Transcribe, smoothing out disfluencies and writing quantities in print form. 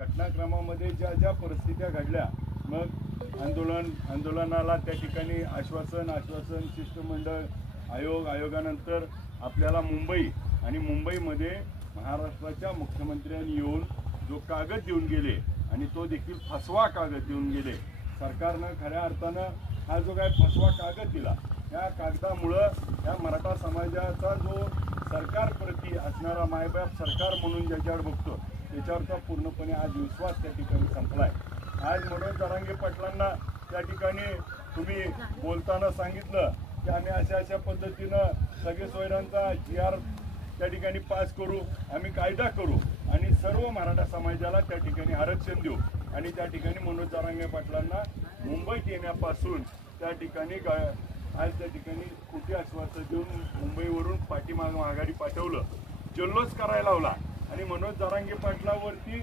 घटनाक्रमामध्ये ज्या ज्या परिस्थित्या घडल्या, मग आंदोलनाला त्या ठिकाणी आश्वासन शिष्टमंडळ आयोगानंतर आपल्याला मुंबई आणि मुंबईमध्ये महाराष्ट्राच्या मुख्यमंत्र्यांनी येऊन जो कागद देऊन गेले आणि तो देखील फसवा कागद देऊन गेले. सरकारनं खऱ्या अर्थानं हा जो काय फसवा कागद दिला, त्या कागदामुळं या मराठा समाजाचा जो सरकारप्रती असणारा मायबाप सरकार म्हणून ज्याच्यावर बघतो त्याच्यावरचा पूर्णपणे आज विश्वास त्या ठिकाणी संपलाय. आज मनोज जरांगे पाटलांना त्या ठिकाणी तुम्ही बोलताना सांगितलं की आम्ही अशा पद्धतीनं सगळे सोयऱ्यांचा GR त्या ठिकाणी पास करू, आम्ही कायदा करू आणि सर्व मराठा समाजाला त्या ठिकाणी आरक्षण देऊ. आणि त्या ठिकाणी मनोज जरांगे पाटलांना मुंबईत येण्यापासून त्या ठिकाणी आज त्या ठिकाणी खोटी आश्वासन देऊन मुंबईवरून माघारी पाठवलं, जल्लोष करायला लावला आणि मनोज जरांगे पाटलावरती